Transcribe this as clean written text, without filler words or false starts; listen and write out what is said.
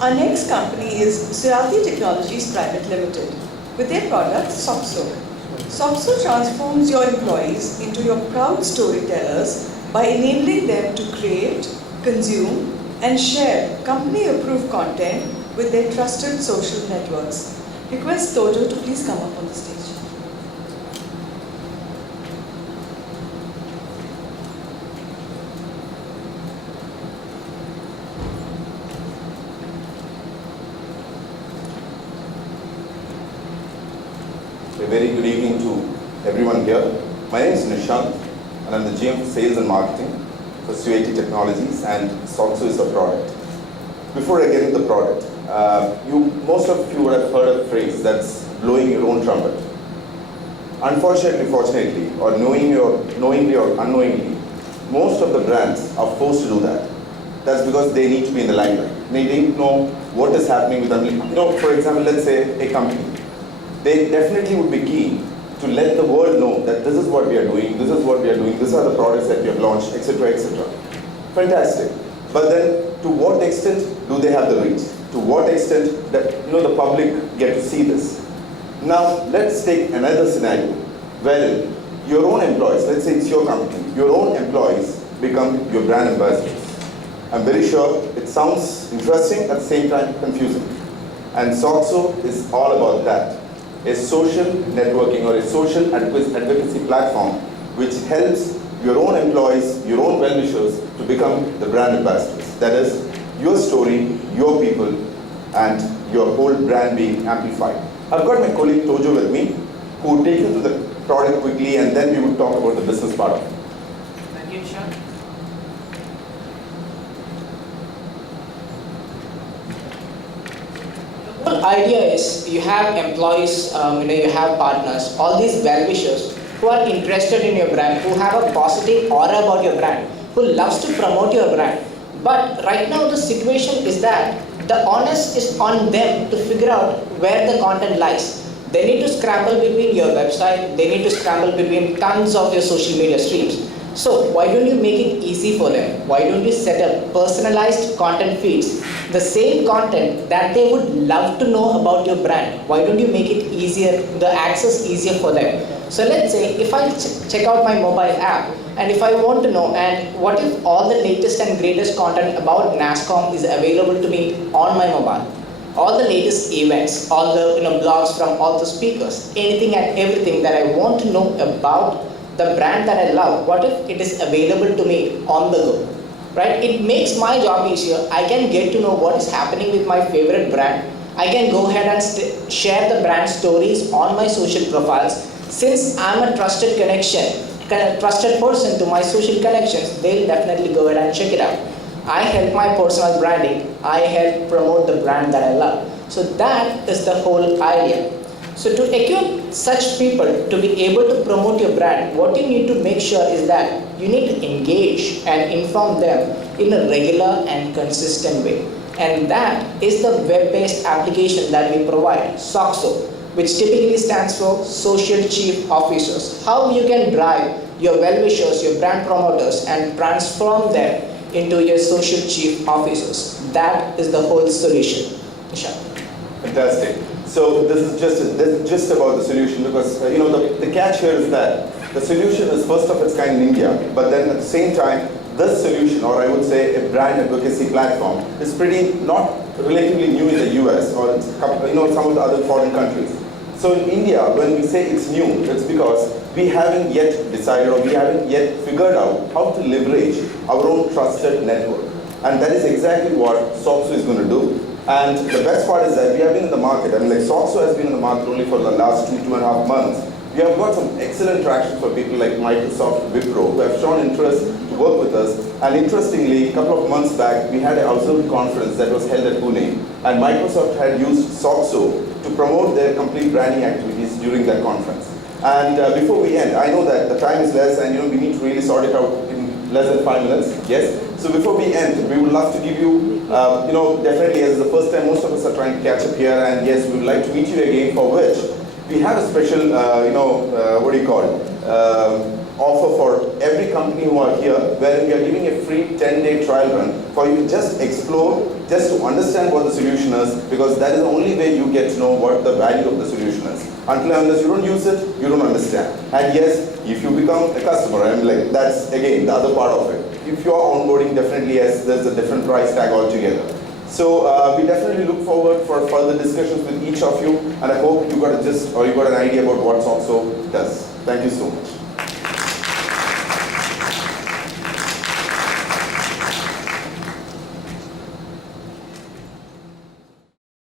Our next company is Surati Technologies Private Limited with their product SoCXO. SoCXO transforms your employees into your proud storytellers by enabling them to create, consume, and share company-approved content with their trusted social networks. Request Tojo to please come up on the stage. A very good evening to everyone here. My name is Nishant and I'm the GM for Sales and Marketing for SoCXO Technologies, and SoCXO is the product. Before I get into the product, most of you would have heard a phrase that's blowing your own trumpet. Unfortunately, fortunately, or knowingly or unknowingly, most of the brands are forced to do that. That's because they need to be in the limelight. They need to know what is happening with them. For example, let's say a company. They definitely would be keen to let the world know that this is what we are doing, this is what we are doing, these are the products that we have launched, etc., etc. Fantastic. But then, to what extent do they have the reach? To what extent that the public get to see this? Now, let's take another scenario where your own employees, let's say it's your company, your own employees become your brand ambassadors. I'm very sure it sounds interesting, at the same time confusing. And SoCXO is all about that. A social networking or a social advocacy platform which helps your own employees, your own well-wishers to become the brand ambassadors. That is, your story, your people, and your whole brand being amplified. I've got my colleague Tojo with me, who will take you through the product quickly, and then we will talk about the business part of it. Thank you, Nishant. The whole idea is you have employees, you have partners, all these well-wishers who are interested in your brand, who have a positive aura about your brand, who loves to promote your brand. But right now the situation is that the onus is on them to figure out where the content lies. They need to scramble between your website, they need to scramble between tons of your social media streams. So why don't you make it easy for them? Why don't you set up personalized content feeds? The same content that they would love to know about your brand. Why don't you make it easier, the access easier for them? So let's say if I check out my mobile app, and if I want to know, and what if all the latest and greatest content about NASSCOM is available to me on my mobile? All the latest events, all the blogs from all the speakers, anything and everything that I want to know about the brand that I love, what if it is available to me on the go? Right? It makes my job easier. I can get to know what is happening with my favorite brand. I can go ahead and share the brand stories on my social profiles. Since I'm a trusted trusted person to my social connections, they'll definitely go ahead and check it out. I help my personal branding. I help promote the brand that I love. So that is the whole idea. So to equip such people to be able to promote your brand, what you need to make sure is that you need to engage and inform them in a regular and consistent way. And that is the web-based application that we provide, SoCXO, which typically stands for Social Chief Officers. How you can drive your well-wishers, your brand promoters, and transform them into your Social Chief Officers. That is the whole solution. Nishant. Fantastic. So this is just about the solution, because the catch here is that the solution is first of its kind in India, but then at the same time, this solution, or I would say a brand advocacy platform, is pretty not relatively new in the US or some of the other foreign countries. So in India, when we say it's new, it's because we haven't yet decided, or we haven't yet figured out how to leverage our own trusted network. And that is exactly what SoCXO is going to do. And the best part is that we have been in the market. SoCXO has been in the market only for the last 2.5 months. We have got some excellent traction for people like Microsoft, Wipro, who have shown interest to work with us. And interestingly, a couple of months back, we had an observed conference that was held at Pune. And Microsoft had used SoCXO to promote their complete branding activities during that conference. And before we end, I know that the time is less, and we need to really sort it out in less than 5 minutes. Yes. So before we end, we would love to give you, definitely as the first time most of us are trying to catch up here, and yes, we would like to meet you again, for which we have a special, offer for every company company who are here, where we are giving a free 10-day trial run for you to just explore, just to understand what the solution is, because that is the only way you get to know what the value of the solution is. Until and unless you don't use it, you don't understand. And yes, if you become a customer, I mean, like, that's again the other part of it. If you are onboarding, definitely yes, there's a different price tag altogether. So we definitely look forward for further discussions with each of you, and I hope you got a gist or you got an idea about what SoCXO does. Thank you so much.